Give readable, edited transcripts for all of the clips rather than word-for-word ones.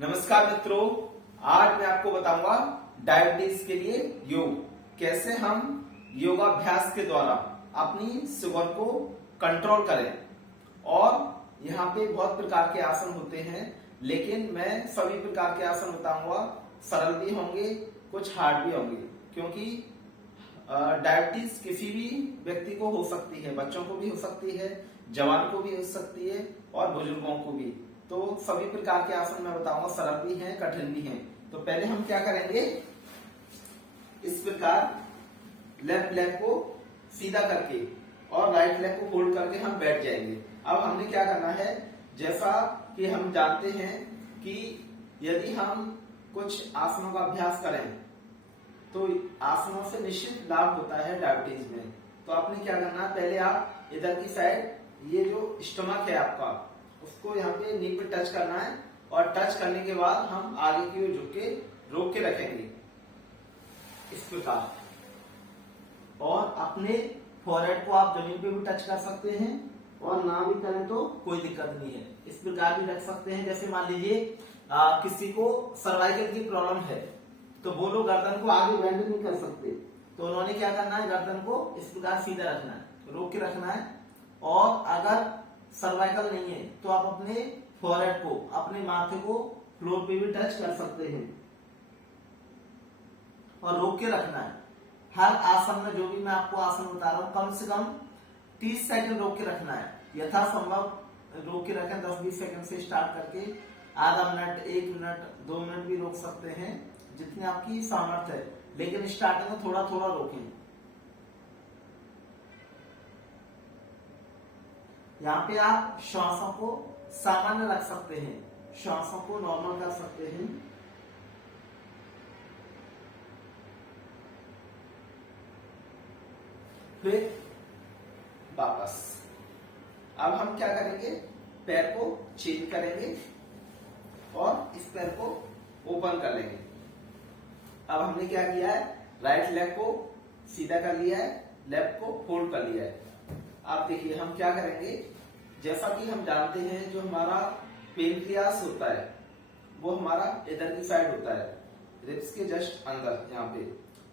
नमस्कार मित्रों, आज मैं आपको बताऊंगा डायबिटीज के लिए योग। कैसे हम योगाभ्यास के द्वारा अपनी शुगर को कंट्रोल करें। और यहाँ पे बहुत प्रकार के आसन होते हैं, लेकिन मैं सभी प्रकार के आसन बताऊंगा। सरल भी होंगे, कुछ हार्ड भी होंगे, क्योंकि डायबिटीज किसी भी व्यक्ति को हो सकती है। बच्चों को भी हो सकती है, जवान को भी हो सकती है और बुजुर्गों को भी। तो सभी प्रकार के आसन मैं बताऊंगा, सरल भी हैं, कठिन भी हैं। तो पहले हम क्या करेंगे, इस प्रकार लेफ्ट लेग को सीधा करके और राइट लेग को फोल्ड करके हम बैठ जाएंगे। अब हमने क्या करना है, जैसा कि हम जानते हैं कि यदि हम कुछ आसनों का अभ्यास करें तो आसनों से निश्चित लाभ होता है डायबिटीज में। तो आपने क्या करना है, पहले आप इधर की साइड ये जो स्टमक है आपका, उसको यहाँ पे नी पे टच करना है और टच करने के बाद हम आगे की ओर झुक के रोक के रखेंगे इस प्रकार। और अपने फोरहेड को आप जमीन पे भी टच कर सकते हैं और ना भी करें तो कोई दिक्कत नहीं है। इस प्रकार भी रख सकते हैं। जैसे मान लीजिए किसी को सर्वाइकल की प्रॉब्लम है तो वो लोग गर्दन को आगे बेंड नहीं कर सकते, तो उन्होंने क्या करना है, गर्दन को इस प्रकार सीधा रखना है, रोक के रखना है। और अगर सर्वाइकल नहीं है तो आप अपने फोरहेड को, अपने माथे को फ्लोर पे भी टच कर सकते हैं और रोक के रखना है। हर आसन में जो भी मैं आपको आसन बता रहा हूं, कम से कम 30 सेकंड रोक के रखना है। यथासंभव रोक के रखें, 10-20 सेकंड से स्टार्ट करके आधा मिनट, 1 मिनट, 2 मिनट भी रोक सकते हैं, जितनी आपकी सामर्थ्य है। लेकिन स्टार्टिंग में थोड़ा थोड़ा रोकें। यहाँ पे आप श्वासों को सामान्य रख सकते हैं, श्वासों को नॉर्मल कर सकते हैं। फिर वापस। अब हम क्या करेंगे, पैर को चेंज करेंगे और इस पैर को ओपन कर लेंगे। अब हमने क्या किया है, राइट लेग को सीधा कर लिया है, लेफ्ट को फोल्ड कर लिया है। आप देखिए हम क्या करेंगे, जैसा कि हम जानते हैं जो हमारा पेनक्रियास होता है वो हमारा इधर की साइड होता है, रिब्स के जस्ट अंदर यहाँ पे।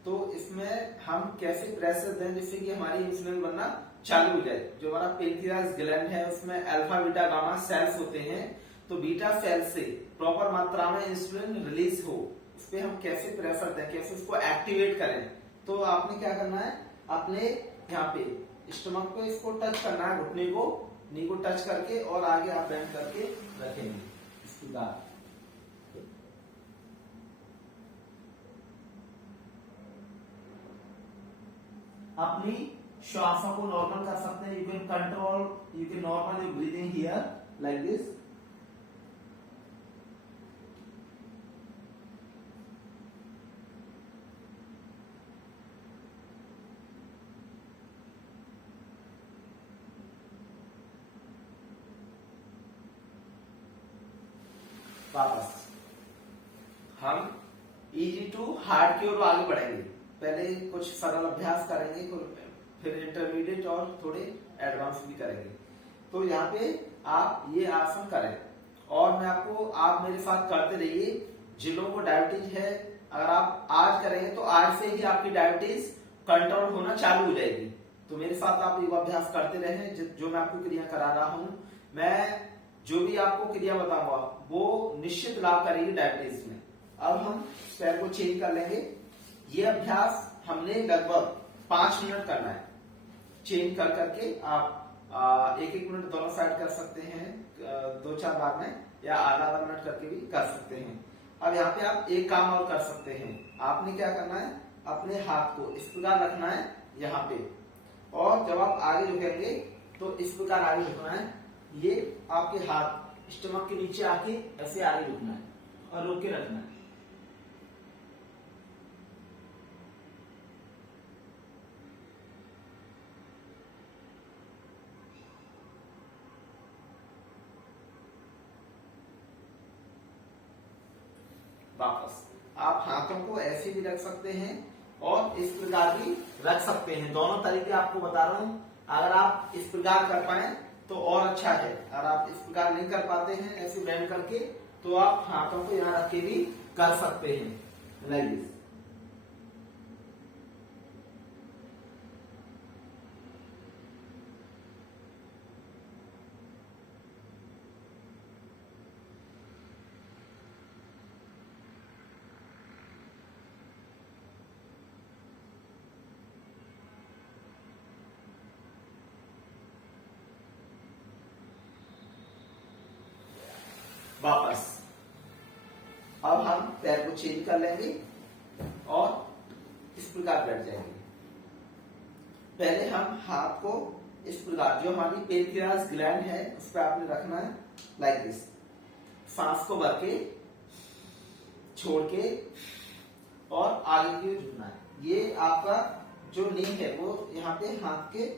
तो इसमें हम कैसे प्रेशर दें जिससे कि हमारी इंसुलिन बनना चालू हो जाए। जो हमारा पेनक्रियास ग्लैंड है उसमें अल्फा बीटा गामा सेल्स होते हैं, तो बीटा सेल से प्रॉपर मात्रा में इंसुलिन रिलीज हो, इस पे हम कैसे प्रेशर दें, कैसे उसको एक्टिवेट करें। तो आपने क्या करना है, अपने यहाँ पे स्टमक पे इसको टच करना है, घुटने को, नी को टच करके और आगे आप बेंड करके रखेंगे इसके बाद। अपनी श्वासों को नॉर्मल कर सकते हैं। You can control, you can normally breathing here like this. वापस हम इजी टू हार्ड की ओर आगे बढ़ेंगे। पहले कुछ सरल अभ्यास करेंगे, फिर इंटरमीडिएट और थोड़े एडवांस भी करेंगे। तो यहाँ पे आप ये आसन करें और मैं आपको, आप मेरे साथ करते रहिए। जिन लोगों को डायबिटीज है, अगर आप आज करेंगे तो आज से ही आपकी डायबिटीज कंट्रोल होना चालू हो जाएगी। तो मेरे साथ आप योगाभ्यास करते रहें। जो मैं आपको क्रिया करा रहा हूं, मैं जो भी आपको क्रिया बताऊंगा वो निश्चित लाभ करेगी डायबिटीज में। अब हम पैर को चेंज कर लेंगे। ये अभ्यास हमने लगभग 5 मिनट करना है। चेंज कर करके आप 1-1 मिनट दोनों साइड कर सकते हैं, 2-4 बार में, या आधा मिनट करके भी कर सकते हैं। अब यहाँ पे आप एक काम और कर सकते हैं। आपने क्या करना है, अपने हाथ को इस प्रकार रखना है यहाँ पे, और जब आप आगे झुकेंगे तो इस प्रकार आगे झुकना है। ये आपके हाथ स्टमक के नीचे आके ऐसे आगे झुकना है और रोक के रखना है। वापस आप हाथों को ऐसे भी रख सकते हैं और इस प्रकार भी रख सकते हैं। दोनों तरीके आपको बता रहा हूं। अगर आप इस प्रकार कर पाए तो और अच्छा है। अगर आप इस प्रकार नहीं कर पाते हैं ऐसे बेंड करके, तो आप हाथों को यहाँ रख के भी कर सकते हैं लाइक दिस। वापस अब हम पैर को चेंज कर लेंगे और इस प्रकार बैठ जाएंगे। पहले हम हाथ को इस प्रकार, जो हमारी पेनक्रियास ग्लैंड है उस पर आपने रखना है लाइक दिस। सांस को भर के छोड़ के और आगे की ओर झुकना है। ये आपका जो नी है वो यहाँ पे हाथ के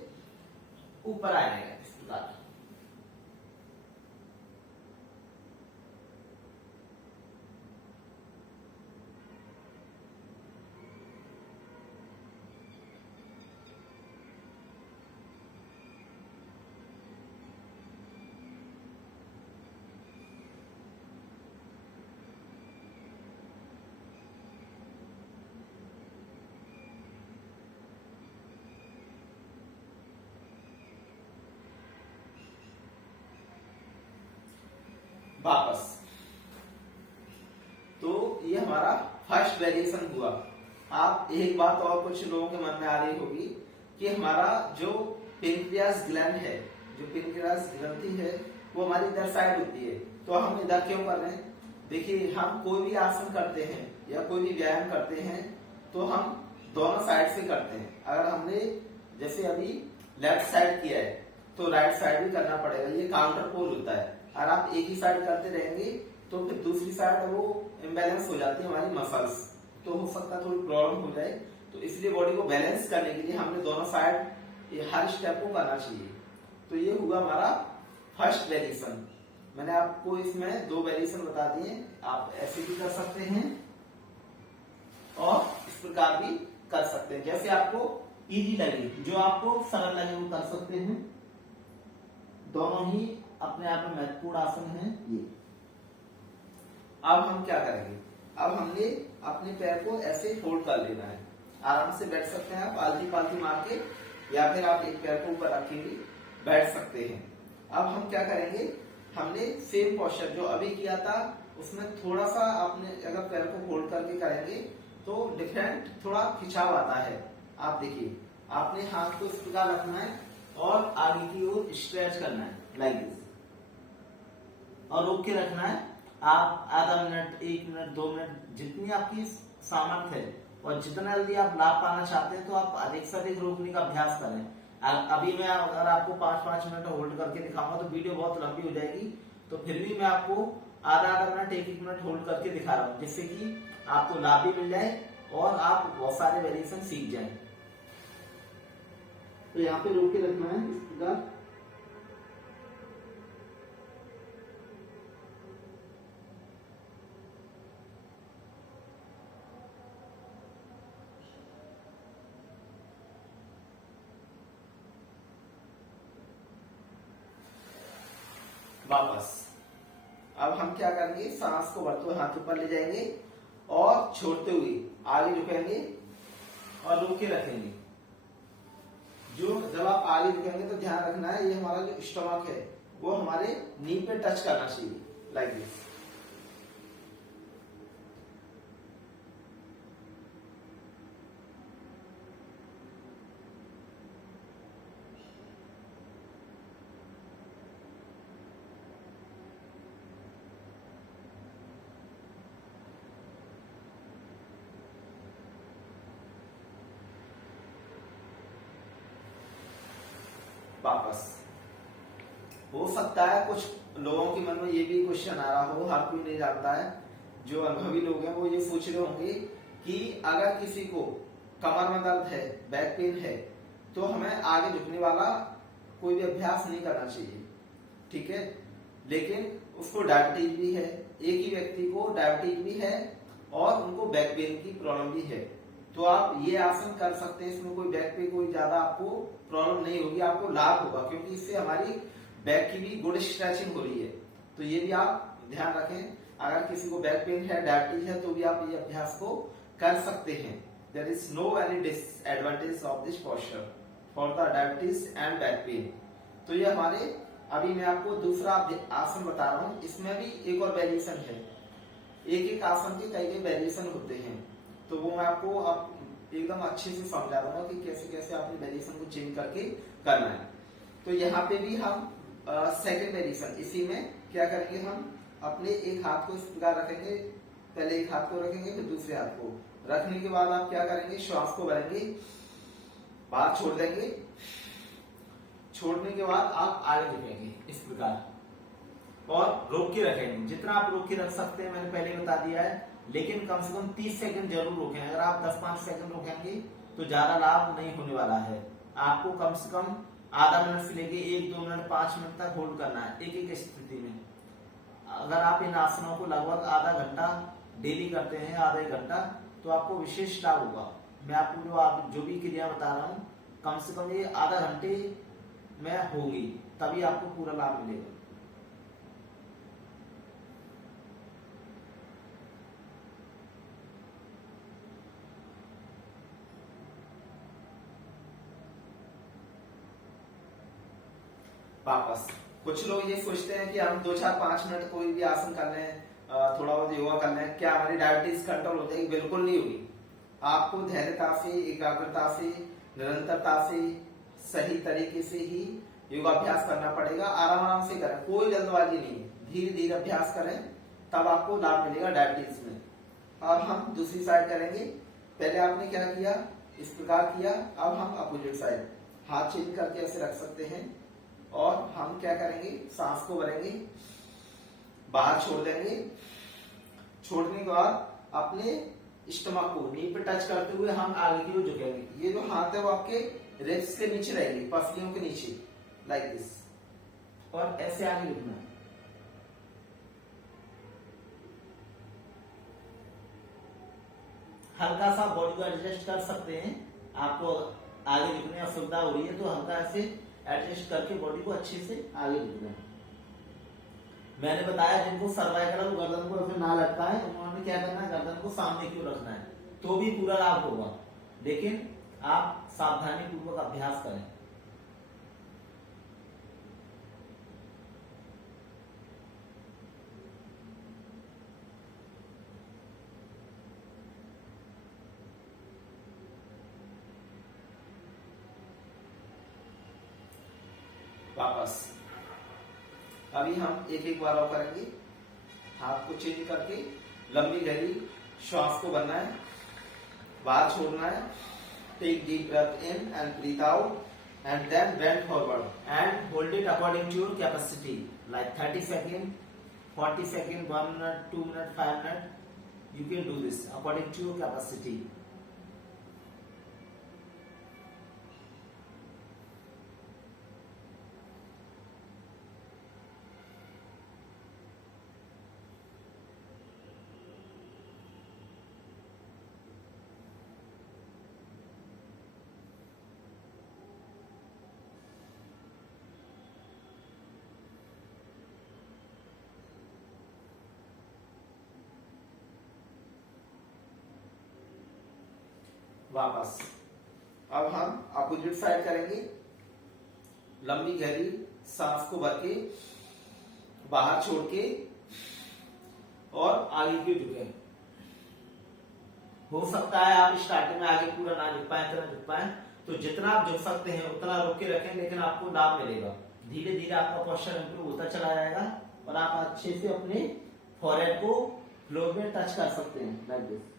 ऊपर आएगा इस प्रकार। वापस। तो ये हमारा फर्स्ट वेरिएशन हुआ। आप एक बात और कुछ लोगों के मन में आ रही होगी कि हमारा जो पेनक्रियास ग्लैंड है, जो पेनक्रियास ग्रंथि है, वो हमारी इधर साइड होती है, तो हम इधर क्यों कर रहे हैं? देखिए, हम कोई भी आसन करते हैं या कोई भी व्यायाम करते हैं तो हम दोनों साइड से करते हैं। अगर हमने जैसे अभी लेफ्ट साइड किया है तो राइट साइड भी करना पड़ेगा। ये काउंटर पोल होता है। अगर आप एक ही साइड करते रहेंगे तो फिर दूसरी साइड वो इम्बैलेंस हो जाती है हमारी मसल्स, तो हो सकता है थोड़ी प्रॉब्लम हो जाए। तो इसलिए बॉडी को बैलेंस करने के लिए हमने दोनों साइड हर स्टेप को करना चाहिए। तो ये हुआ हमारा फर्स्ट वेरिएशन। मैंने आपको इसमें 2 वेरिएशन बता दिए। आप ऐसे भी कर सकते हैं और इस प्रकार भी कर सकते हैं, जैसे आपको इजी लगे, जो आपको सरल लगे वो कर सकते हैं। दोनों ही अपने आप में महत्वपूर्ण आसन है ये। अब हम क्या करेंगे? अब हमने अपने पैर को ऐसे फोल्ड कर लेना है। आराम से बैठ सकते हैं आप, आलती पालती मार के, या फिर आप एक पैर को ऊपर रख के भी बैठ सकते हैं। अब हम क्या करेंगे? हमने सेम पोस्चर जो अभी किया था उसमें थोड़ा सा आपने अगर पैर को फोल्ड करके करेंगे तो डिफरेंट थोड़ा खिंचाव आता है। आप देखिए, आपने हाथ को इस प्रकार रखना है और आगे की ओर स्ट्रेच करना है लाइक दिस, और रोक के रखना है। आप आधा मिनट, 1 मिनट, 2 मिनट, जितनी आपकी सामर्थ्य है और जितना जल्दी आप लाभ पाना चाहते हैं तो आप अधिक से अधिक रोकने का अभ्यास करें। अभी मैं अगर आपको 5-5 मिनट होल्ड करके दिखाऊंगा तो वीडियो बहुत लंबी हो जाएगी, तो फिर भी मैं आपको आधा मिनट, 1-1 मिनट होल्ड करके दिखा रहा हूँ, जिससे कि आपको लाभ भी मिल जाए और आप बहुत सारे वेरिएशन सीख जाएं। तो यहाँ पे रोक के रखना है इस प्रकार। वापस। अब हम क्या करेंगे? सांस को बढ़ते हुए हाथ ऊपर ले जाएंगे और छोड़ते हुए आगे झुकेंगे और रोक के रखेंगे। जो जब आप आगे झुकेंगे तो ध्यान रखना है, ये हमारा जो स्टमक है वो हमारे नी पे टच करना चाहिए लाइक दिस। वापस। हो सकता है कुछ लोगों के मन में ये भी क्वेश्चन आ रहा हो, हर कोई नहीं जानता है, जो अनुभवी लोग हैं वो ये सोच रहे होंगे कि अगर किसी को कमर में दर्द है, बैक पेन है, तो हमें आगे झुकने वाला कोई भी अभ्यास नहीं करना चाहिए, ठीक है। लेकिन उसको डायबिटीज भी है, एक ही व्यक्ति को डायबिटीज भी है और उनको बैक पेन की प्रॉब्लम भी है, तो आप ये आसन कर सकते हैं। इसमें कोई बैक पे कोई ज्यादा आपको प्रॉब्लम नहीं होगी, आपको लाभ होगा, क्योंकि इससे हमारी बैक की भी गुड स्ट्रेचिंग हो रही है। तो ये भी आप ध्यान रखें। अगर किसी को बैक पेन है, डायबिटीज है, तो भी आप ये अभ्यास को कर सकते हैं। There is no any disadvantage of this posture for the diabetes and back pain. तो ये हमारे, अभी मैं आपको दूसरा आसन बता रहा हूँ, इसमें भी एक और वेरिएशन है। एक एक आसन के कई कई वेरिएशन होते हैं, तो वो मैं आपको अब एकदम अच्छे से समझा दूंगा कि कैसे कैसे आपने वेरिएशन को चेंज करके करना है। तो यहाँ पे भी हम सेकेंड वेरिएशन, इसी में क्या करेंगे, हम अपने एक हाथ को इस प्रकार रखेंगे, पहले एक हाथ को रखेंगे फिर दूसरे हाथ को रखने के बाद आप क्या करेंगे, श्वास को भरेंगे, बाहर छोड़ देंगे, छोड़ने के बाद आप आगे झुकेंगे इस प्रकार और रोक के रखेंगे। जितना आप रोक के रख सकते हैं मैंने पहले बता दिया है, लेकिन कम से कम 30 सेकंड जरूर रोकें। अगर आप 10-5 सेकंड रोकेंगे तो ज्यादा लाभ नहीं होने वाला है। आपको कम से कम आधा मिनट से लेके 1-2 मिनट 5 मिनट तक होल्ड करना है एक एक स्थिति में। अगर आप इन आसनों को लगभग आधा घंटा डेली करते हैं, आधा एक घंटा, तो आपको विशेष लाभ होगा। मैं आपको जो भी क्रिया बता रहा हूँ, कम से कम ये आधा घंटे में होगी, तभी आपको पूरा लाभ मिलेगा। वापस कुछ लोग ये सोचते हैं कि हम 2-4-5 मिनट कोई भी आसन कर रहे हैं, थोड़ा बहुत योगा कर रहे हैं, क्या हमारी डायबिटीज कंट्रोल हो जाएगी? बिल्कुल नहीं होगी। आपको धैर्यता से, एकाग्रता से, निरंतरता से, सही तरीके से ही योगाभ्यास करना पड़ेगा। आराम आराम से करें, कोई जल्दबाजी नहीं, धीरे धीरे अभ्यास करें, तब आपको लाभ मिलेगा डायबिटीज में। अब हम दूसरी साइड करेंगे। पहले आपने क्या किया, इस प्रकार किया, अब हम अपोजिट साइड हाथ चेंज करके ऐसे रख सकते हैं और हम क्या करेंगे, सांस को भरेंगे, बाहर छोड़ देंगे, छोड़ने के बाद अपने स्टमक को नी पे टच करते हुए हम आगे की ओर झुकेंगे। ये जो हाथ है वो आपके रिब्स के नीचे रहेंगे, पसलियों के नीचे, लाइक दिस, और ऐसे आगे झुकना है। हल्का सा बॉडी को एडजस्ट कर सकते हैं। आपको आगे झुकने में असुविधा हो रही है तो हल्का ऐसे एडजस्ट करके बॉडी को अच्छे से आगे झुकना है। मैंने बताया जिनको सर्वाइकल और गर्दन को ऐसे ना लटका है, उन्होंने क्या करना है, गर्दन को सामने की ओर रखना है, तो भी पूरा लाभ होगा। लेकिन आप सावधानी पूर्वक अभ्यास करें। वापस अभी हम एक एक बार और करेंगे। हाथ को चेंज करके लंबी गहरी श्वास को भरना है, बाहर छोड़ना है। Take deep breath in and breathe out and then bend forward and hold it according to your capacity, like 30 second, 40 second, 1 minute, 2 minute, 5 minute. You can do this according to your capacity. वापस अब हम opposite side करेंगे। लंबी गहरी सांस को भर के, बाहर छोड़ के और आगे की झुके। हो सकता है आप स्टार्टिंग में आगे पूरा ना झुक पाए, इतना झुक पाए, तो जितना आप झुक सकते हैं उतना रुक के रखें, लेकिन आपको लाभ मिलेगा। धीरे धीरे आपका पोस्चर इंप्रूव होता चला जाएगा और आप अच्छे से अपने फॉरहेड को फ्लोर में टच कर सकते हैं, लाइक दिस।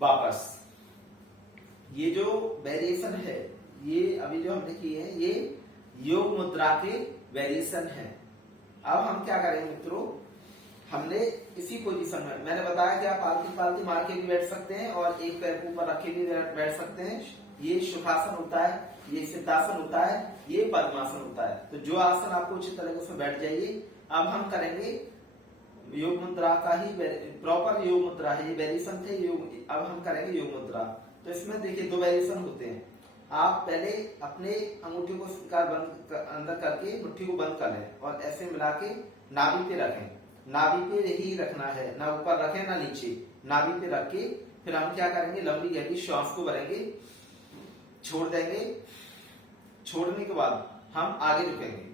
वापस ये जो वेरिएशन है, ये अभी जो हमने किए हैं, ये योग मुद्रा के वेरिएशन है। अब हम क्या करेंगे मित्रों, हमने इसी पोजीशन में, मैंने बताया कि आप पालती पालती मार के भी बैठ सकते हैं और एक पैर को ऊपर रख के भी बैठ सकते हैं। ये सुखासन होता है, ये सिद्धासन होता है, ये पद्मासन होता है। तो जो आसन आपको उचित तरीके से बैठ जाइए। अब हम करेंगे योग मुद्रा का ही प्रॉपर योग मुद्रा है, ये वेरिएशन थे योग। अब हम करेंगे योग मुद्रा। तो इसमें देखिए 2 वेरिएशन होते हैं। आप पहले अपने अंगूठी को इस प्रकार बंद अंदर करके मुट्ठी को बंद कर लें और ऐसे मिला के नाभि पे रखें। नाभि पे ही रखना है, ना ऊपर रखें ना नीचे, नाभि पे रख के फिर हम क्या करेंगे, लंबी गहरी श्वास को भरेंगे, छोड़ देंगे। छोड़ने के बाद हम आगे रुकेंगे।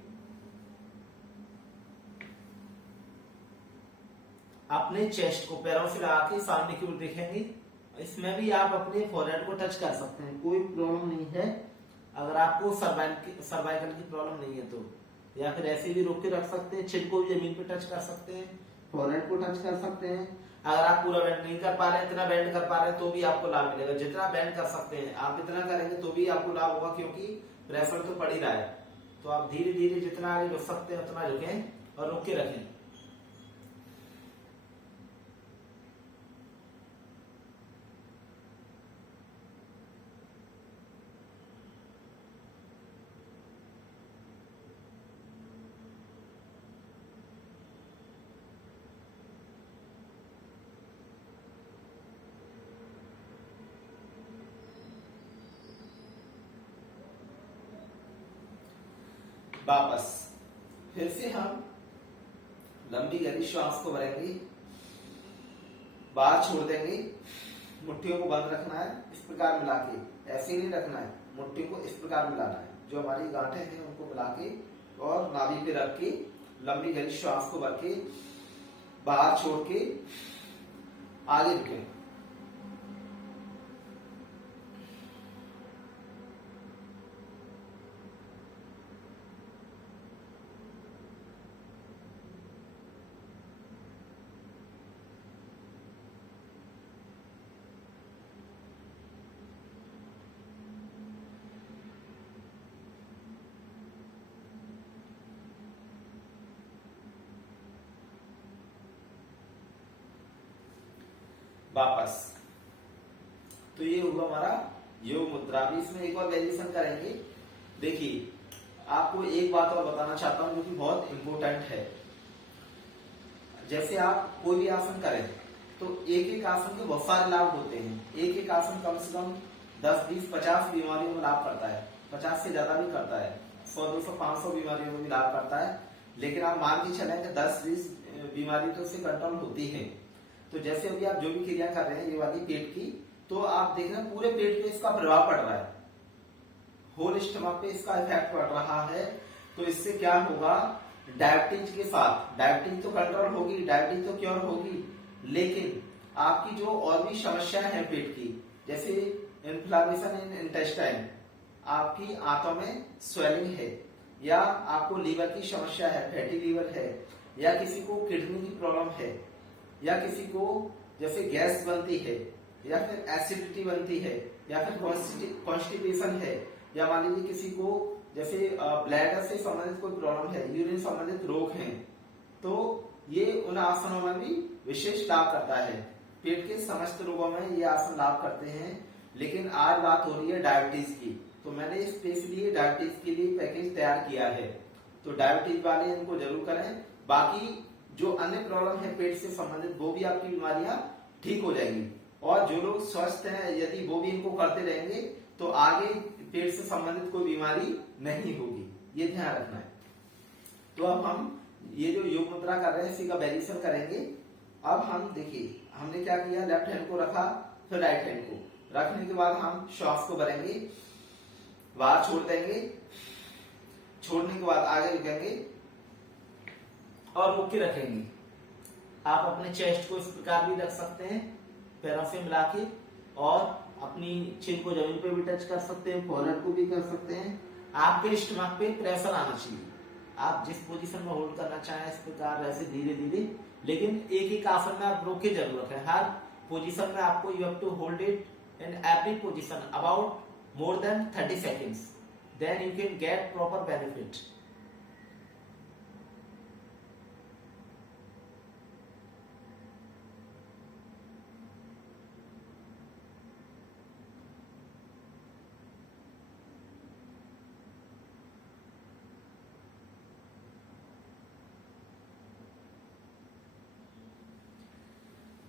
अपने चेस्ट को पैरों से लगा के सामने की ओर देखेंगे। इसमें भी आप अपने फोरहेड को टच कर सकते हैं, कोई प्रॉब्लम नहीं है। अगर आपको सर्वाइकल की प्रॉब्लम नहीं है तो, या फिर ऐसे भी रोक के रख सकते हैं। चिन को भी जमीन पे टच कर सकते हैं, फोरहेड को टच कर सकते हैं। अगर आप पूरा बेंड नहीं कर पा रहे हैं, इतना बेंड कर पा रहे हैं तो भी आपको लाभ मिलेगा। जितना बेंड कर सकते हैं आप इतना करेंगे तो भी आपको लाभ होगा, क्योंकि प्रेशर तो पड़ ही रहा है। तो आप धीरे धीरे जितना आगे रुक सकते हैं उतना रुकें और रुक के रखें। वापस फिर से हम लंबी गहरी श्वास को भरेंगे, बाहर छोड़ देंगे। मुट्ठियों को बंद रखना है, इस प्रकार मिला के, ऐसे नहीं रखना है, मुट्ठियों को इस प्रकार मिलाना है। जो हमारी गांठें हैं उनको मिला के और नाभि पे रख के लंबी गहरी श्वास को भर के बाहर छोड़ के आगे रुके। वापस। तो ये हुआ हमारा योग मुद्रा। अभी इसमें एक और वेरिएशन करेंगे। देखिए, आपको एक बात और बताना चाहता हूं जो कि बहुत इंपॉर्टेंट है। जैसे आप कोई भी आसन करें तो एक एक आसन के बहुत सारे लाभ होते हैं। एक एक आसन कम से कम 10, 20, 50 बीमारियों में लाभ करता है, 50 से ज्यादा भी करता है, 100, 200, 500 बीमारियों में भी लाभ करता है। लेकिन आप मान के चलें कि 10, 20 बीमारी तो उससे कंट्रोल होती है। तो जैसे अभी आप जो भी क्रिया कर रहे हैं ये वाली पेट की, तो आप देख रहे हैं पूरे पेट पे इसका प्रभाव पड़ रहा है, होल स्टमक पे इसका इफेक्ट पड़ रहा है। तो इससे क्या होगा, डायबिटीज के साथ, डायबिटीज तो कंट्रोल होगी, डायबिटीज तो क्योर होगी, लेकिन आपकी जो और भी समस्याएं हैं पेट की, जैसे इन्फ्लामेशन इन इंटेस्टाइन, आपकी आंतों में स्वेलिंग है, या आपको लीवर की समस्या है, फैटी लीवर है, या किसी को किडनी की प्रॉब्लम है, या किसी को जैसे गैस बनती है, या फिर एसिडिटी बनती है, या फिर कॉन्स्टिपेशन है, या मान लीजिए किसी को जैसे ब्लैडर से संबंधित कोई प्रॉब्लम है, यूरिन संबंधित रोग हैं, तो ये उन आसनों में भी विशेष लाभ करता है। पेट के समस्त रोगों में ये आसन लाभ करते हैं। लेकिन आज बात हो रही है डायबिटीज की, तो मैंने स्पेशली डायबिटीज के लिए पैकेज तैयार किया है। तो डायबिटीज वाले इनको जरूर करें। बाकी जो अन्य प्रॉब्लम है पेट से संबंधित, वो भी आपकी बीमारियां ठीक हो जाएंगी। और जो लोग स्वस्थ हैं, यदि वो भी इनको करते रहेंगे तो आगे पेट से संबंधित कोई बीमारी नहीं होगी, ये ध्यान रखना है। तो अब हम ये जो योग मुद्रा कर रहे हैं इसी का वेरिएशन करेंगे। अब हम देखिए, हमने क्या किया, लेफ्ट हैंड को रखा, फिर राइट हैंड को रखने के बाद हम श्वास को भरेंगे, बाहर छोड़ देंगे, छोड़ने के बाद आगे रुकेंगे और रुक के रखेंगे। आप अपने चेस्ट को इस प्रकार भी रख सकते हैं, पैरों से मिला के, और अपनी चिन को जमीन पे भी टच कर सकते हैं, फोरहेड को भी कर सकते हैं। आपके स्टमक पे प्रेशर आना चाहिए। आप जिस पोजीशन में होल्ड करना चाहें इस प्रकार, ऐसे धीरे धीरे, लेकिन एक एक आसन में आप रोक के जरूर रखें। हर पोजीशन में आपको you have to hold it in every position about more than 30 seconds, then you can get proper benefit.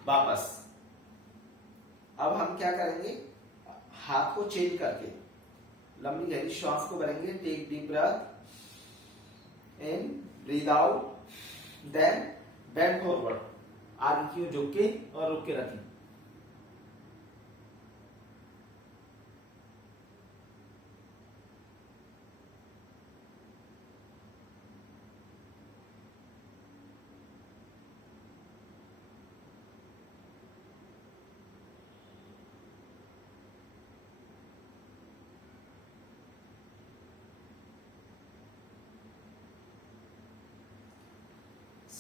वापस। अब हम क्या करेंगे, हाथ को चेंज करके लंबी गहरी श्वास को भरेंगे। Take deep breath in, breathe out, then bend forward, आगे की ओर झुक के और रुक के रखें।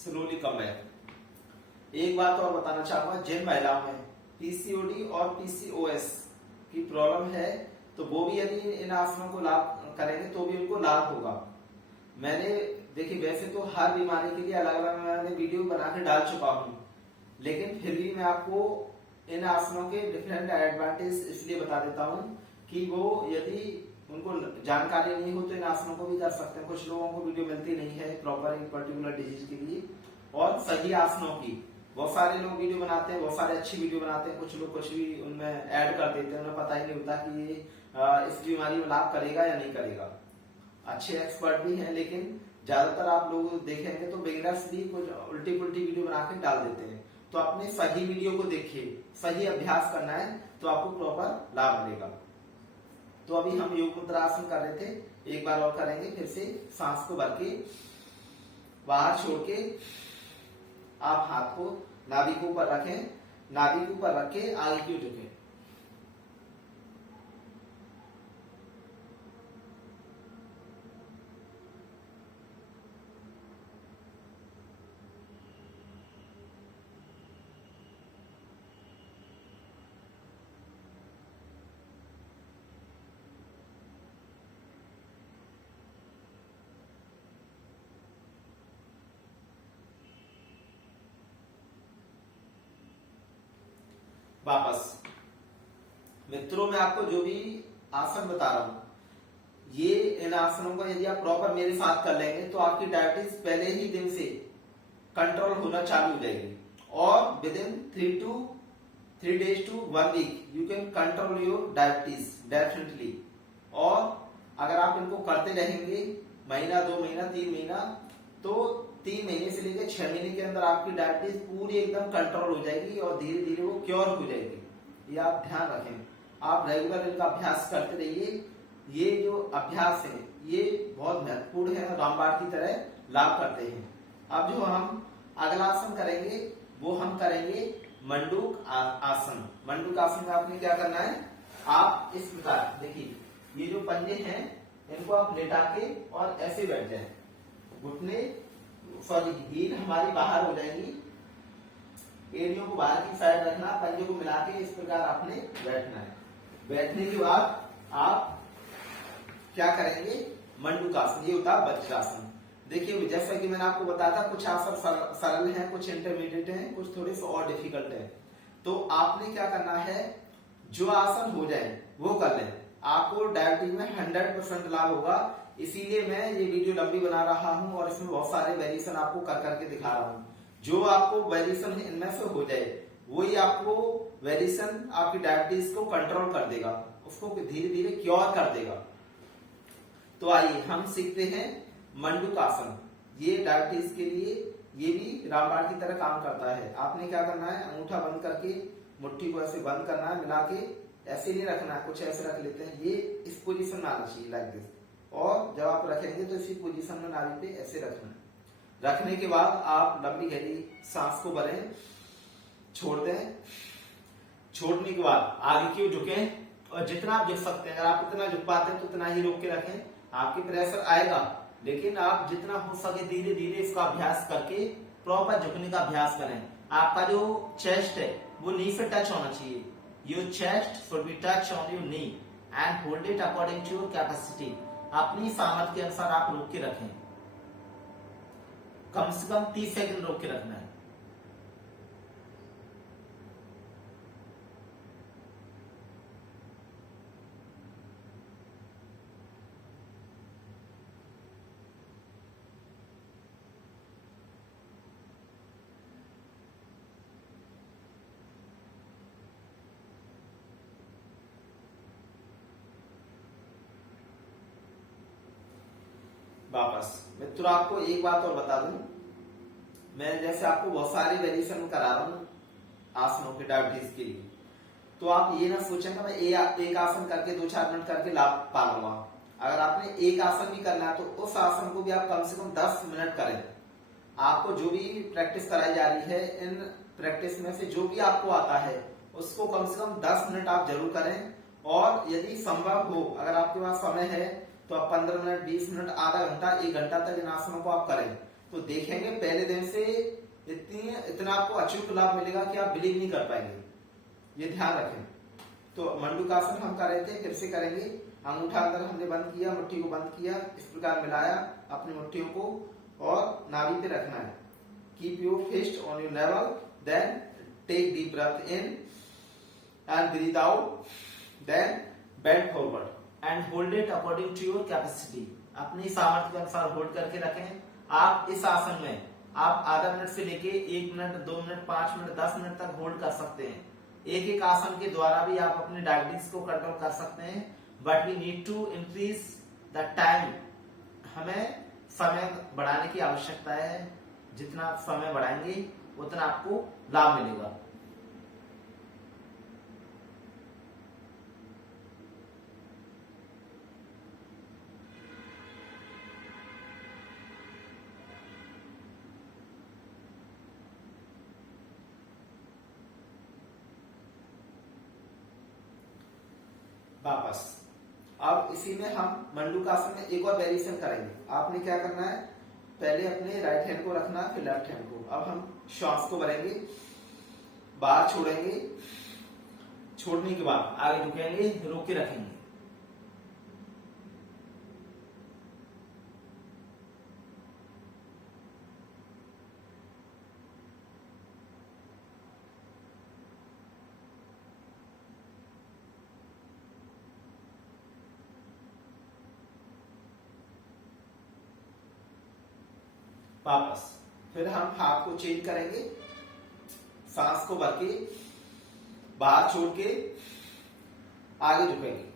Slowly come back. एक बात और बताना चाहूंगा, जिन महिलाओं में पीसीओडी और पीसीओएस की प्रॉब्लम है तो वो भी यदि इन आसनों को लाभ करेंगे तो भी उनको लाभ होगा। मैंने देखिए वैसे तो हर बीमारी के लिए अलग अलग मैंने वीडियो बना के डाल चुका हूं, लेकिन फिर भी मैं आपको इन आसनों के डिफरेंट एडवांटेज इसलिए बता देता हूं कि वो यदि उनको जानकारी नहीं हो तो इन आसनों को भी कर सकते हैं। कुछ लोगों को वीडियो मिलती नहीं है प्रॉपर एक पर्टिकुलर डिजीज के लिए और सही आसनों की। बहुत सारे लोग वीडियो बनाते हैं, बहुत सारे अच्छी वीडियो बनाते हैं, कुछ लोग कुछ भी उनमें ऐड कर देते हैं, उन्हें पता ही नहीं होता कि ये इस बीमारी में लाभ करेगा या नहीं करेगा। अच्छे एक्सपर्ट भी हैं, लेकिन ज्यादातर आप लोग देखेंगे तो बिगिनर्स भी कुछ उल्टी पुल्टी वीडियो बना के डाल देते हैं। तो अपने सही वीडियो को देखिए, सही अभ्यास करना है तो आपको प्रॉपर लाभ मिलेगा। तो अभी हम योग मुद्रा आसन कर रहे थे, एक बार और करेंगे। फिर से सांस को भर के बाहर छोड़ के आप हाथ को नाभि के ऊपर रखें, नाभि के ऊपर रख के आगे की ओर झुकें। वापस। मित्रों, मैं आपको जो भी आसन बता रहा हूं, ये इन आसनों को यदि आप प्रॉपर मेरे साथ कर लेंगे तो आपकी डायबिटीज पहले ही दिन से कंट्रोल होना चालू हो जाएगी और with in 3 days to 1 week you can control your diabetes definitely. और अगर आप इनको करते रहेंगे महीना, 2 महीना, 3 महीना, तो 3 महीने से लेकर 6 महीने के अंदर आपकी डायबिटीज पूरी एकदम कंट्रोल हो जाएगी और धीरे धीरे वो क्योर हो जाएगी। ये आप ध्यान रखें, आप रेगुलर इनका अभ्यास करते रहिए। ये जो अभ्यास है ये बहुत महत्वपूर्ण है, रामबाण की तरह लाभ करते हैं। अब जो हम अगला आसन करेंगे वो हम करेंगे मंडूक आसन। मंडूक आसन में आपने क्या करना है, आप इस प्रकार देखिए, ये जो पंजे हैं इनको आप लेटा के और ऐसे बैठ जाए। घुटने सॉरी हील हमारी बाहर हो जाएंगी, एड़ियों को बाहर की साइड रखना, पंजे को मिला के इस प्रकार आपने बैठना है। बैठने के बाद आप क्या करेंगे, मंडूकासन, ये होता है वज्रासन। देखिए जैसा कि मैंने आपको बताया था, कुछ आसन सरल हैं, कुछ इंटरमीडिएट हैं, कुछ थोड़े से और डिफिकल्ट हैं। तो आपने क्या करना है, जो आसन हो जाए वो कर लें, आपको डायबिटीज में 100% लाभ होगा। इसीलिए मैं ये वीडियो लंबी बना रहा हूं और इसमें बहुत सारे वेरिएशन आपको कर करके दिखा रहा हूं। जो आपको वेरिएशन इनमें से हो जाए वही आपको वेरिएशन आपकी डायबिटीज को कंट्रोल कर देगा, उसको धीरे धीरे क्योर कर देगा। तो आइए हम सीखते हैं मंडूक आसन। ये डायबिटीज के लिए ये भी रामबाण की तरह काम करता है। आपने क्या करना है, अंगूठा बंद करके मुट्ठी को ऐसे बंद करना है, मिला के ऐसे नहीं रखना है, कुछ ऐसे रख लेते हैं, ये इस पोजीशन में आना चाहिए लाइक दिस। और जब आप रखेंगे तो इसी पोजीशन में नाभि पे ऐसे रखना है। रखने के बाद आप लंबी गहरी सांस को भरें, छोड़ दें। छोड़ने के बाद आगे की ओर झुकें और जितना आप झुक सकते हैं, अगर आप इतना झुक पाते हैं तो उतना ही रोक के रखें। आपके प्रेशर आएगा, लेकिन आप जितना हो सके धीरे धीरे इसका अभ्यास करके प्रॉपर झुकने का अभ्यास करें। आपका जो चेस्ट है वो नी से टच होना चाहिए। Your chest should be touch on your knee and hold it according to your capacity. अपनी सामर्थ्य के अनुसार आप रोक के रखें, कम से कम 30 सेकंड रोक के रखना है। वापस मित्रों आपको एक बात और बता दूं, मैं जैसे आपको बहुत सारी वेरिएशन करा रहा हूँ आसनों के डायबिटीज के लिए, तो आप ये ना सोचेंगे मैं एक आसन करके 2-4 मिनट करके ला पा लूंगा। अगर आपने एक आसन भी करना है तो उस आसन को भी आप कम से कम 10 मिनट करें। आपको जो भी प्रैक्टिस कराई जा रही है, इन प्रैक्टिस में से जो भी आपको आता है उसको कम से कम 10 मिनट आप जरूर करें। और यदि संभव हो, अगर आपके पास समय है तो आप 15 मिनट, 20 मिनट, आधा घंटा, 1 घंटा तक इन आसनों को आप करें, तो देखेंगे पहले दिन से इतना आपको अचूक लाभ मिलेगा कि आप बिलीव नहीं कर पाएंगे। ये ध्यान रखें। तो मंडूकासन हम कर रहे थे, फिर से करेंगे। अंगूठा अंदर हमने बंद किया, मुट्ठी को बंद किया, इस प्रकार मिलाया अपनी मुट्ठियों को और नाभि पे रखना है। Keep your fist on your navel, then take deep breath in and breathe out, then bend forward and hold it according to your capacity. अपनी सामर्थ्य के अनुसार होल्ड करके रखें। आप इस आसन में आप आधा मिनट से लेके 1 मिनट, 2 मिनट, 5 मिनट, 10 मिनट तक होल्ड कर सकते हैं। एक एक आसन के द्वारा भी आप अपने डायबिटीज को कंट्रोल कर सकते हैं, but we need to increase the time. हमें समय बढ़ाने की आवश्यकता है। जितना समय बढ़ाएंगे उतना आपको लाभ मिलेगा। वापस अब इसी में हम मंडूकासन में एक और वेरिएशन करेंगे। आपने क्या करना है, पहले अपने राइट हैंड को रखना, फिर लेफ्ट हैंड को। अब हम श्वास को भरेंगे, बाहर छोड़ेंगे, छोड़ने के बाद आगे रुकेंगे, रोक के रखेंगे। वापस फिर हम हाथ को चेंज करेंगे, सांस को भर के बाहर छोड़ के आगे झुकेंगे।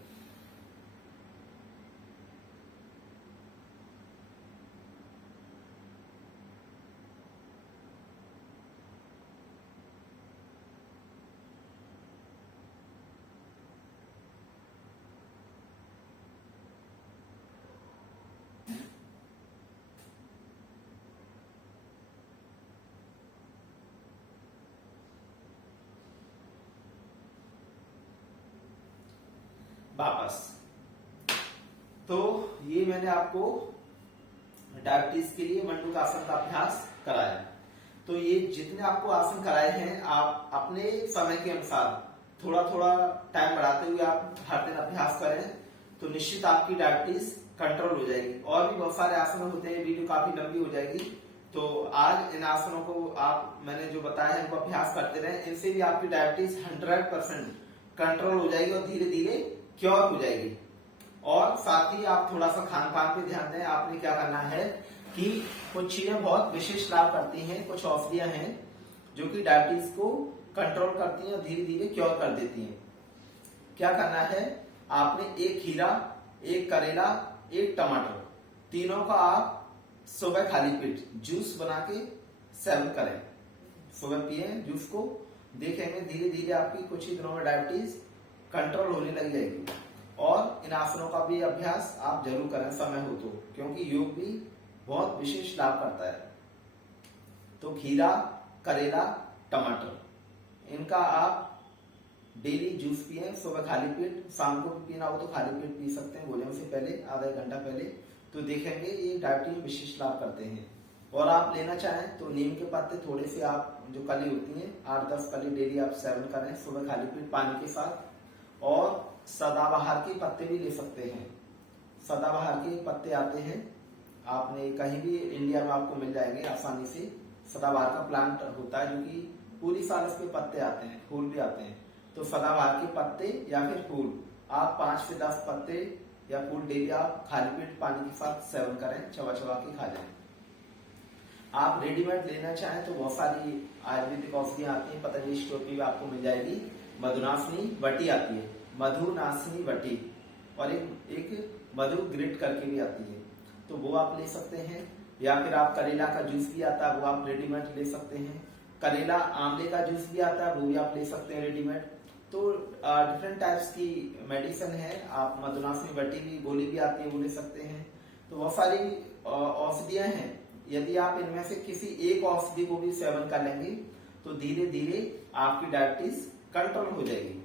वापस तो ये मैंने आपको डायबिटीज के लिए मंडूकासन का अभ्यास कराया। तो ये जितने आपको आसन कराए हैं, आप अपने समय के अनुसार थोड़ा थोड़ा टाइम बढ़ाते हुए आप हर दिन अभ्यास करें, तो निश्चित आपकी डायबिटीज कंट्रोल हो जाएगी। और भी बहुत सारे आसन होते हैं, वीडियो काफी लंबी हो जाएगी। तो आज इन आसनों को आप मैंने जो बताया है इनको अभ्यास करते रहें, इनसे भी आपकी डायबिटीज 100% कंट्रोल हो जाएगी और धीरे धीरे क्योर हो जाएगी। और साथ ही आप थोड़ा सा खान पान पे ध्यान दें। आपने क्या करना है कि कुछ चीजें बहुत विशेष लाभ करती हैं, कुछ औषधियां हैं जो कि डायबिटीज को कंट्रोल करती हैं और धीरे धीरे क्योर कर देती हैं। क्या करना है, आपने एक खीरा, एक करेला, एक टमाटर, तीनों का आप सुबह खाली पेट जूस बना के सेवन करें। सुबह पिए जूस को, देखेंगे धीरे धीरे आपकी कुछ ही दिनों में डायबिटीज कंट्रोल होने लग जाएगी। और इन आसनों का भी अभ्यास आप जरूर करें समय हो तो, क्योंकि योग भी बहुत विशेष लाभ करता है। तो खीरा, करेला, टमाटर, इनका आप डेली जूस पिए सुबह खाली पेट। शाम को भी पीना हो तो खाली पेट पी सकते हैं, भोजन से पहले, आधा एक घंटा पहले। तो देखेंगे ये डायबिटीज में विशेष लाभ करते हैं। और आप लेना चाहें तो नीम के पत्ते थोड़े से, आप जो कली होती हैं 8-10 कली डेली आप सेवन करें सुबह खाली पेट पानी के साथ। और सदाबहार के पत्ते भी ले सकते हैं। सदाबहार के पत्ते आते हैं, आपने कहीं भी इंडिया में आपको मिल जाएंगे आसानी से। सदाबहार का प्लांट होता है जो कि पूरी साल इसके पत्ते आते हैं, फूल भी आते हैं। तो सदाबहार के पत्ते या फिर फूल आप 5 से 10 पत्ते या फूल डेली आप खाली पेट पानी के साथ सेवन करें, चबा चबा के खा जाएं। आप रेडीमेड लेना चाहें तो बहुत सारी आयुर्वेदिक औषधियां आती हैं, पतंजलि स्टोर पे भी आपको मिल जाएगी। मधुनाशिनी वटी आती है, मधुनाशिनी वटी, और एक मधु ग्रिट करके भी आती है। तो वो आप ले सकते हैं, या फिर आप करेला का जूस भी आता है वो आप रेडीमेड ले सकते हैं, करेला आंवले का जूस भी आता है वो भी आप ले सकते हैं रेडीमेड। तो डिफरेंट टाइप्स की मेडिसिन है, आप मधुनाशनी बटी हुई गोली भी आती है वो ले सकते हैं। तो बहुत सारी औषधियां हैं, यदि आप इनमें से किसी एक औषधि को भी सेवन कर लेंगे तो धीरे धीरे आपकी डायबिटीज कंट्रोल हो जाएगी।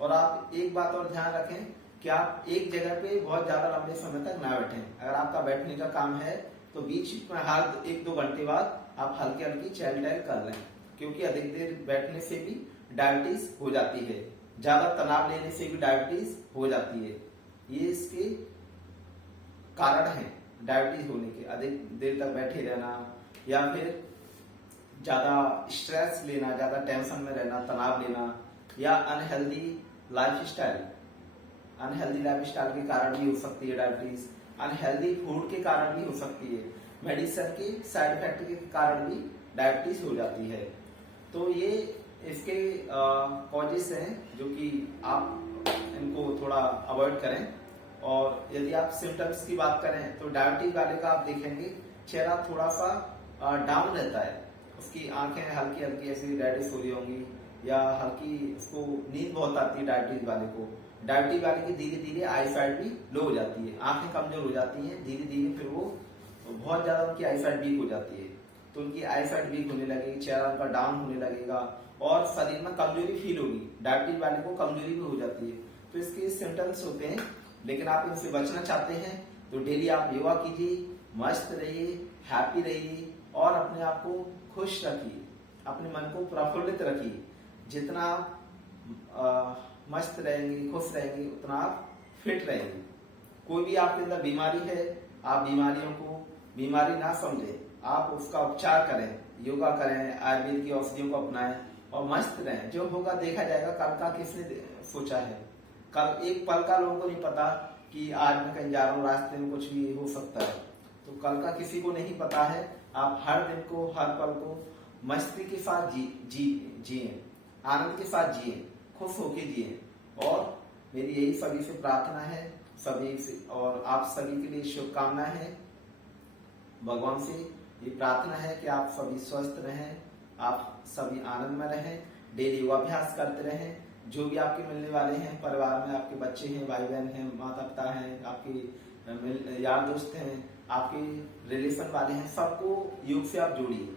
और आप एक बात और ध्यान रखें कि आप एक जगह पे बहुत ज्यादा लंबे समय तक ना बैठें। अगर आपका बैठने का काम है तो बीच में हर 1-2 घंटे बाद आप हल्की हल्की चहल टहल कर लें, क्योंकि अधिक देर बैठने से भी डायबिटीज हो जाती है, ज्यादा तनाव लेने से भी डायबिटीज हो जाती है। ये इसके कारण है डायबिटीज होने के, अधिक देर तक बैठे रहना या फिर ज्यादा स्ट्रेस लेना, ज्यादा टेंशन में रहना, तनाव लेना, या अनहेल्दी लाइफस्टाइल के कारण भी हो सकती है डायबिटीज, अनहेल्दी फूड के कारण भी हो सकती है, मेडिसिन के साइड इफेक्ट के कारण भी डायबिटीज हो जाती है। तो ये इसके कॉजेस हैं जो कि आप इनको थोड़ा अवॉइड करें। और यदि आप सिम्टम्स की बात करें तो डायबिटीज वाले का आप देखेंगे चेहरा थोड़ा सा डाउन रहता है, उसकी आंखें हल्की हल्की ऐसी रेडिश हो रही होंगी, या हल्की उसको नींद बहुत आती है डायबिटीज वाले को। डायबिटीज वाले की धीरे धीरे आई साइड भी लो हो जाती है, आंखें कमजोर हो जाती हैं धीरे धीरे, फिर वो बहुत ज्यादा उनकी आई साइड वीक हो जाती है। तो उनकी आई साइड वीक होने लगेगी, चेहरा उनका डाउन होने लगेगा और शरीर में कमजोरी फील होगी। डायबिटीज वाले को कमजोरी भी हो जाती है। तो इसके सिम्टम्स होते हैं, लेकिन आप इनसे बचना चाहते हैं तो डेली आप योगा कीजिए, मस्त रहिए, हैप्पी रहिए और अपने आप को खुश रखिए, अपने मन को प्रफुल्लित रखिए। जितना आप मस्त रहेंगे, खुश रहेंगे, उतना आप फिट रहेंगे। कोई भी आपके अंदर बीमारी है, आप बीमारियों को बीमारी ना समझें, आप उसका उपचार करें, योगा करें, आयुर्वेद की औषधियों को अपनाएं और मस्त रहें। जो होगा देखा जाएगा, कल का किसने सोचा है, कल एक पल का लोगों को नहीं पता कि आज मैं कहीं जा रहा हूँ, रास्ते में कुछ भी हो सकता है। तो कल का किसी को नहीं पता है। आप हर दिन को, हर पल को मस्ती के साथ जिए, आनंद के साथ जिए, खुश होके जिए। और मेरी यही सभी से प्रार्थना है, सभी से और आप सभी के लिए शुभकामना है। भगवान से ये प्रार्थना है कि आप सभी स्वस्थ रहें, आप सभी आनंद में रहें, डेली योगाभ्यास करते रहें। जो भी आपके मिलने वाले हैं, परिवार में आपके बच्चे हैं, भाई बहन हैं, माता पिता हैं, आपके यार दोस्त हैं, आपके रिलेशन वाले हैं, सबको योग से आप जोड़िए।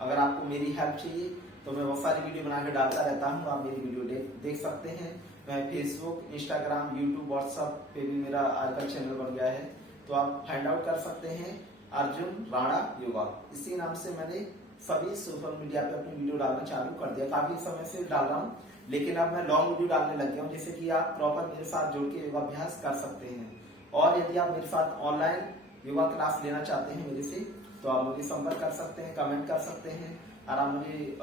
अगर आपको मेरी हेल्प चाहिए तो मैं बहुत सारी वीडियो बनाकर डालता रहता हूँ, आप मेरी वीडियो देख सकते हैं। मैं फेसबुक, इंस्टाग्राम, यूट्यूब, व्हाट्सएप पे भी मेरा आजकल चैनल बन गया है, तो आप फाइंड आउट कर सकते हैं अर्जुन राणा योगा। इसी नाम से मैंने सभी सोशल मीडिया पे अपनी वीडियो डालना चालू कर दिया। काफी समय से डाल रहा हूँ, लेकिन अब मैं लॉन्ग वीडियो डालने लग गया हूँ, जिससे कि आप प्रॉपर मेरे साथ जुड़ के योगाभ्यास कर सकते हैं। और यदि आप मेरे साथ ऑनलाइन योगा क्लास लेना चाहते हैं मेरे से, तो आप मुझे संपर्क कर सकते हैं, कमेंट कर सकते हैं। और आप मुझे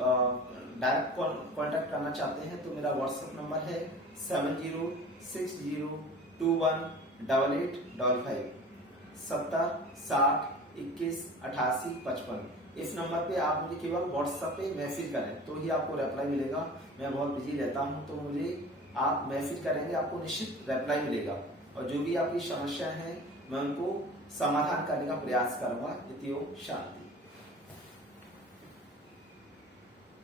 डायरेक्ट कॉन्टेक्ट करना चाहते हैं तो मेरा व्हाट्सएप नंबर है 7060218855 7060218855। इस नंबर पे आप मुझे केवल व्हाट्सएप पे मैसेज करें तो ही आपको रिप्लाई मिलेगा। मैं बहुत बिजी रहता हूं, तो मुझे आप मैसेज करेंगे, आपको निश्चित रिप्लाई मिलेगा। और जो भी आपकी समस्या है मैं उनको समाधान करने का प्रयास करूंगा। इति ओम शांति।